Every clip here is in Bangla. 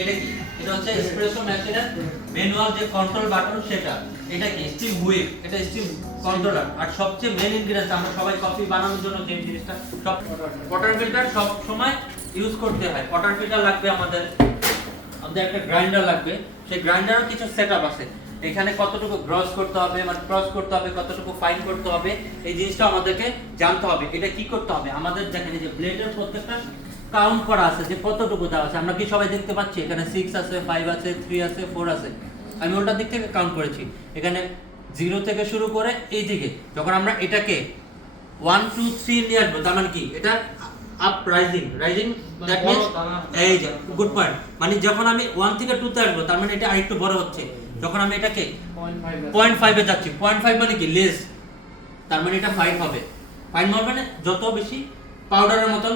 এটা কি? এটা হচ্ছে এসপ্রেসো মেশিনের ম্যানুয়াল যে কন্ট্রোল বাটন সেটা। এটা কি? স্টিম হুইপ এটা স্টিম কন্ট্রোলার আর সবচেয়ে মেন ইনগ্রেডিয়েন্ট আমরা সবাই কফি বানানোর জন্য যে জিনিসটা সব ওয়াটার ফিল্টার সব সময় ইউজ করতে হয়। ওয়াটার ফিল্টার লাগবে আমাদের আমাদের একটা গ্রাইন্ডার লাগবে। সেই গ্রাইন্ডারও কিছু সেটআপ আছে। এখানে কতটুকু গ্রস করতে হবে মানে ক্রস করতে হবে, কতটুকু ফাইন করতে হবে, এই জিনিসটা আমাদেরকে জানতে হবে। এটা কি করতে হবে? আমাদের দেখেন যে ব্লেডের প্রত্যেকটা কাউন্ট করা আছে যে কতটুকু দেওয়া আছে। আমরা কি সবাই দেখতে পাচ্ছি? এখানে সিক্স আছে ফাইভ আছে থ্রি আছে ফোর আছে। আমি ওটার দিক থেকে কাউন্ট করেছি। এখানে জিরো থেকে শুরু করে এই দিকে। যখন আমরা এটাকে ওয়ান টু থ্রি নিয়ে আসব তার মানে কি? এটা up rising rising that means এই যে গুড পয়েন্ট মানে যখন আমি ওয়ান থেকে টু তে আসব তার মানে এটা আরেকটু বড় হচ্ছে। যখন আমি এটাকে পয়েন্ট ফাইভে যাচ্ছি পয়েন্ট ফাইভ মানে কি? লেস তার মানে এটা ফাইভ হবে। ফাইভ মানে যত বেশি পাউডারের মতন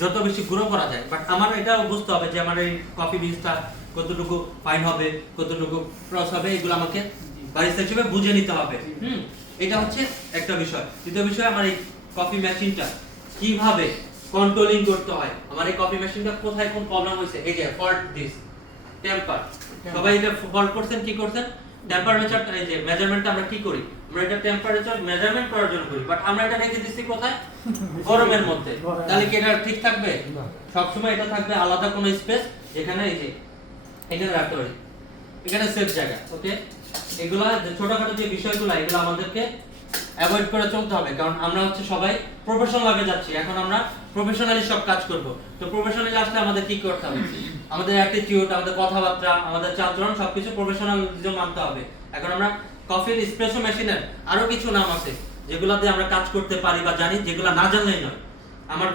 যত বেশি গুঁড়ো করা যায় বাট আমার এটা বুঝতে হবে যে আমার এই কফি বিনসটা কতটুকু ফাইন হবে কতটুকু ক্রস হবে এগুলো আমাকে বারিস্তা হিসেবে বুঝে নিতে হবে। হুম এটা হচ্ছে একটা বিষয়। দ্বিতীয় বিষয় আমার এই কফি মেশিনটা কীভাবে কন্ট্রোলিং করতে হয়? আমার এই কফি মেশিনটা কোথায় কোন প্রবলেম হয়েছে? এই যে ফল্ট দিস টেম্পার সবাই এটা ফল্ট করছেন কি করছেন? টেম্পারেচার এই যে মেজারমেন্টটা আমরা কি করি? আমরা এটা টেম্পারেচার মেজারমেন্ট করার জন্য করি বাট আমরা এটা রেখে দিচ্ছি কোথায়? গরমের মধ্যে। তাহলে কি এটা ঠিক থাকবে? সবসময় এটা থাকবে আলাদা কোনো স্পেস যেখানে এই যে এখানে রাখতে পারি। এখানে সেফ জায়গা ওকে এগুলা ছোটখাটো যে বিষয়গুলো এগুলো আমাদেরকে অ্যাভয়েড করে চলতে হবে, কারণ আমরা হচ্ছে সবাই প্রফেশনাল ভাবে যাচ্ছি, এখন আমরা প্রফেশনালি সব কাজ করব। তো প্রফেশনালি আসলে আমাদের কি করতে হবে? আমাদের অ্যাটিটিউড আমাদের কথাবার্তা, আমাদের চালচলন, সবকিছু প্রফেশনালিজম মানতে হবে। এখন আমরা কফির এসপ্রেসো মেশিনের আরও কিছু নাম আছে, যেগুলোতে আমরা কাজ করতে পারি বা জানি, যেগুলো না জানলেই নয়। আমার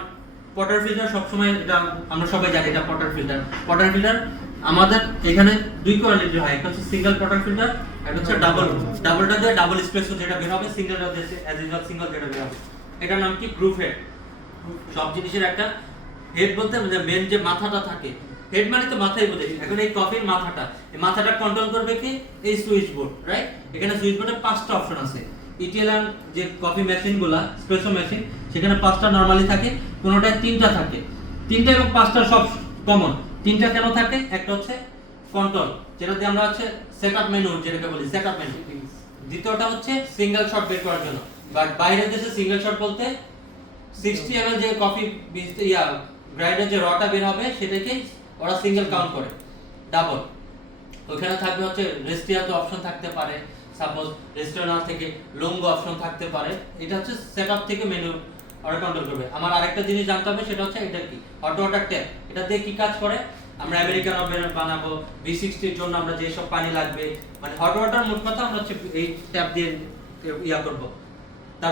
পটার ফিল্টার সবসময় এটা, আমরা সবাই জানি এটা পটার ফিল্টার পটার ফিল্টার আমাদের এখানে দুই কোয়ালিটি হয় একটা হচ্ছে সিঙ্গেল পটার ফিল্টার একটা হচ্ছে ডাবল ডাবলটা দিয়ে ডাবল স্পেসও যেটা বের হবে সিঙ্গেলটা দিয়ে অ্যাজ ইউজুয়াল সিঙ্গেল যেটা বের হবে। এটার নাম কি? গ্রুপ হেড সব জিনিসের একটা হেড বলতে যে মেন যে মাথাটা থাকে। হেড মানে তো মাথাই বোঝে এখন এই কফির মাথাটা, এই মাথাটা কন্ট্রোল করবে কি? এই সুইচ বোর্ড রাইট এখানে সুইচ বোর্ডে পাঁচটা অপশন আছে। ইটালিয়ান যে কফি মেশিনগুলা স্পেশাল মেশিন সেখানে পাঁচটা নরমালি থাকে, কোনোটায় তিনটা থাকে। তিনটা এবং পাঁচটা সব কমন তিনটা কেন থাকে? একটা হচ্ছে কন্ট্রোল যেটা দিয়ে আমরা হচ্ছে সেটআপ মেনু যেটাকে বলি সেটআপ মেনু দ্বিতীয়টা হচ্ছে সিঙ্গেল শট বের করার জন্য। বাট বাইরের দেশে সিঙ্গেল শট বলতে 60 এমএল যে কফি ইয়া গ্রাইন্ডার যে রটা বের হবে, সেটাকে ওরা সিঙ্গেল কাউন্ট করে। ডাবল ওখানে থাকবে হচ্ছে রেস্টিয়াতে অপশন থাকতে পারে। সাপোজ রেস্টুরেন্ট থেকে লঙ্গ অপশন থাকতে পারে। এটা হচ্ছে সেটআপ থেকে মেনু ওরা কন্ট্রোল করবে। আমার আরেকটা জিনিস জানতে হবে, সেটা হচ্ছে এটা কি? অটো ওয়াটার ট্যাপ এটা দিয়ে কি কাজ করে? আমরা আমেরিকান ওভেন বানাবো বি সিক্সটির জন্য আমরা যেসব পানি লাগবে মানে হট ওয়াটার মোট কথা আমরা হচ্ছে এই ট্যাপ দিয়ে ইয়া করব।